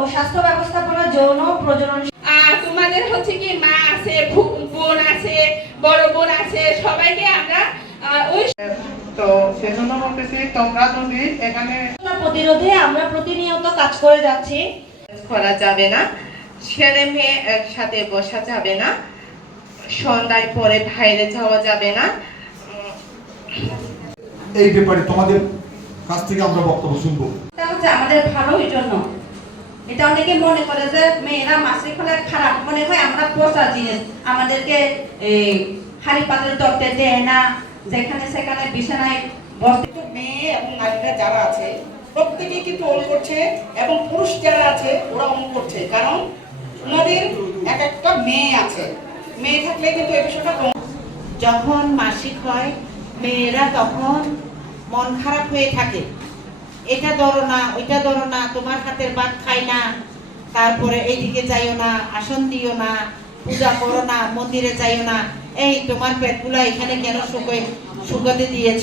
ও স্বাস্থ্য ব্যবস্থাপনা যৌন প্রজনন তোমাদের হচ্ছে কি মা আছে বোন আছে বড় বোন আছে সবাইকে আমরা ওই তো সেজন্য বলতেছি তোমরা যদি এখানে প্রতিরোধে আমরা প্রতিনিয়ত কাজ করে যাচ্ছি। করা যাবে না। ছেলে মেয়ে একসাথে বসা যাবে না। সন্ধ্যায় পরে বাইরে যাওয়া যাবে না। এই ব্যাপারে তোমাদের কাছ থেকে আমরা বক্তব্য শুনব। এটা হচ্ছে আমাদের ভালোই জন্য এটা অনেকে মনে করে যে মেয়েরা মাসিক হলে খারাপ। মনে হয় আমরা পোষা জিনিস। আমাদেরকে এই হাড়ি পাতের তত্ত্বে দেয় না যেখানে সেখানে বিছানায় বসতে মেয়ে এবং নারীরা যারা আছে প্রত্যেকেই কিন্তু অন করছে এবং পুরুষ যারা আছে ওরা অন করছে। কারণ ওনাদের এক একটা মেয়ে আছে। মেয়ে থাকলে কিন্তু এই বিষয়টা যখন মাসিক হয় মেয়েরা তখন মন খারাপ হয়ে থাকে। এটা ধরো না, ওইটা ধরো না, তোমার হাতের ভাত খাই না, তারপরে এইদিকে যাইও না, আসন দিও না, পূজা করো না, মন্দিরে যাইও না, এই তোমার পেটগুলা এখানে কেন শুকোয়, শুকোতে দিয়েছ?